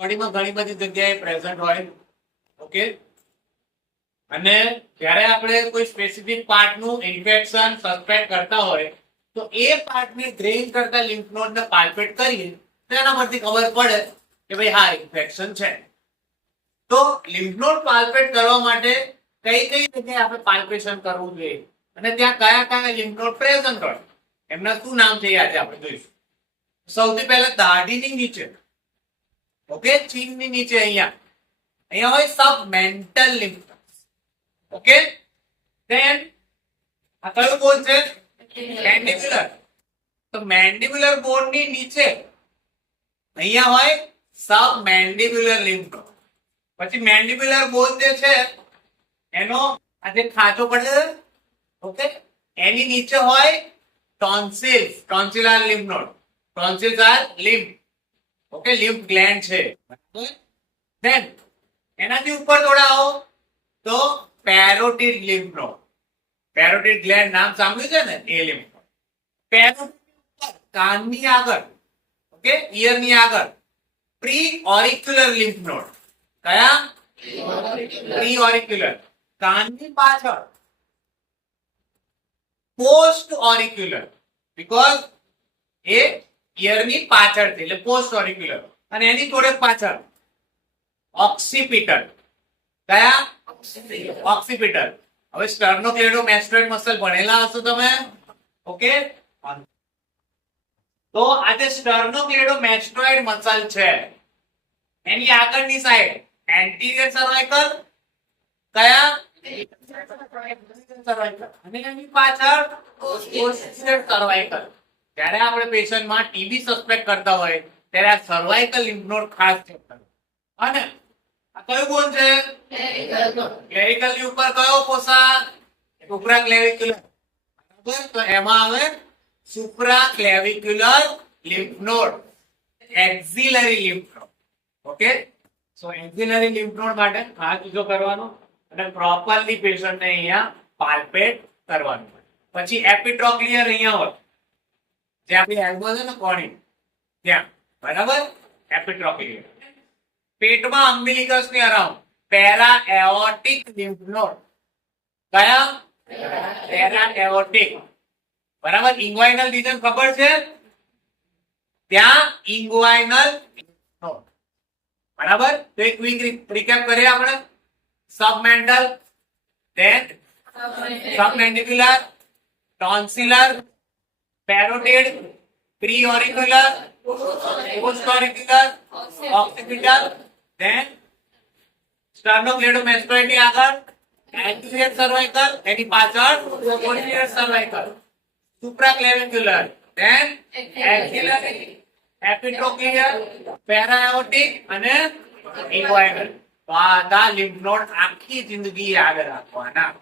બોડીમાં ઘણી બધી જગ્યાએ પ્રેઝન્ટ હોય. ઓકે, અને જ્યારે આપણે કોઈ સ્પેસિફિક પાર્ટનું ઇન્ફેક્શન સસ્પેક્ટ કરતા હોય તો એ પાર્ટને ડ્રેઇન કરતા લિમ્ફ નોડને પાલ્પેટ કરીએ તો એના પરથી ખબર પડે કે ભાઈ હા ઇન્ફેક્શન છે. તો લિમ્ફ નોડ પાલ્પેટ કરવા માટે કઈ કઈ જગ્યાએ આપણે પાલ્પેશન કરવું જોઈએ અને ત્યાં કયા કયા લિમ્ફ નોડ પ્રેઝન્ટ હોય એમના શું નામ છે આજે આપણે જોઈશું. સૌથી પહેલા દાઢીની નીચે, ઓકે, ચીનની નીચે અહીંયા હોય સબમેન્ટલ લિમ્ફ. ઓકે, ધેન આ કયો બોન છે? મેન્ડિબ્યુલર. તો મેન્ડિબ્યુલર બોન ની નીચે અહીંયા હોય સબમેન્ડિબ્યુલર લિમ્ફ નોડ. પછી મેન્ડિબ્યુલર બોન જે છે એનો આ જે ખાંચો પડે છે, ઓકે, એની નીચે હોય tonsils, tonsillar lymph node. Tonsils are lymph, okay, lymph gland છે. ધેન એનાથી ઉપર થોડા આવો તો parotid lymph node. Parotid gland નામ સાંભળ્યું છે ને, એ લિમ્ફ નોડ. પેરોટિડ કાનની આગળ, ઓકે, ઇયરની આગળ પ્રી ઓરિક્યુલર લિમ્ફ નોડ. કયા? પ્રી ઓરિક્યુલર. કાનની પાછળ પોસ્ટ ઓરિક્યુલર, બીકોઝ એ ઇયરની પાછળ છે એટલે પોસ્ટ ઓરિક્યુલર. અને એની થોડે પાછળ ઓક્સિપિટલ. કયા? ઓક્સિપિટલ. હવે સ્ટર્નોક્લેડોમેસ્ટોઇડ મસલ ભણેલા હશો તમે, ઓકે. તો આ જે સ્ટર્નોક્લેડોમેસ્ટોઇડ મસલ છે એની આગળની સાઈડ એન્ટીરિયર સર્વાઇકલ. કયા? સર્વાઇકલ. અને એની પાછળ પોસ્ટીરિયર સર્વાઇકલ. જ્યારે આપણે પેશન્ટમાં ટીબી સસ્પેક્ટ કરતા હોય ત્યારે આ સર્વાઇકલ લિમ્ફ નોડ ખાસ ચેક કરો. અને આ કયું બોન છે? ક્લેવિકલ ની ઉપર કયો પોશાક? સુપ્રા ક્લેવિક્યુલર. બરાબર, તો એમાં આવે supraclavicular lymph node, axillary lymph node. Okay, so axillary lymph node માટે આ ચીજો કરવાનો અને પ્રોપરલી પેશન્ટને અહીંયા પાલ્પેટ કરવાનું. પછી એપિટ્રોક્લિયર અહીંયા હોય જે આપણી એલ્બો છે ને કોણી ત્યાં, બરાબર, એપિટ્રોક્લિયર. પેટમાં અમ્બિલિકસ ની અરાઉન્ડ પેરા એઓર્ટિક લિમ્ફ નોડ. કયા? પેરા એઓર્ટિક. બરાબર, ઇન્ગ્વાઇનલ રીજન ખબર છે? ત્યાં ઇન્ગ્વાઇનલ નોડ. બરાબર, તો એક ક્વિક રીકેપ કરીએ આપણે. Submental, then submandibular, tonsillar, parotid, preauricular, postauricular, occipital, then sternocleidomastoid ની આગળ એન્ટીરિયર સર્વાઇકલ, એની પાછળ પોસ્ટીરિયર સર્વાઇકલ, સુપ્રાક્લેવિક્યુલર, ધેન એક્ઝિલરી, એપિટ્રોક્લિયર, પેરાએઓર્ટિક અને ઇન્ગ્વાઇનલ. તો આ લિમ્ફ નોડ આખી જિંદગી યાદ રાખવાના.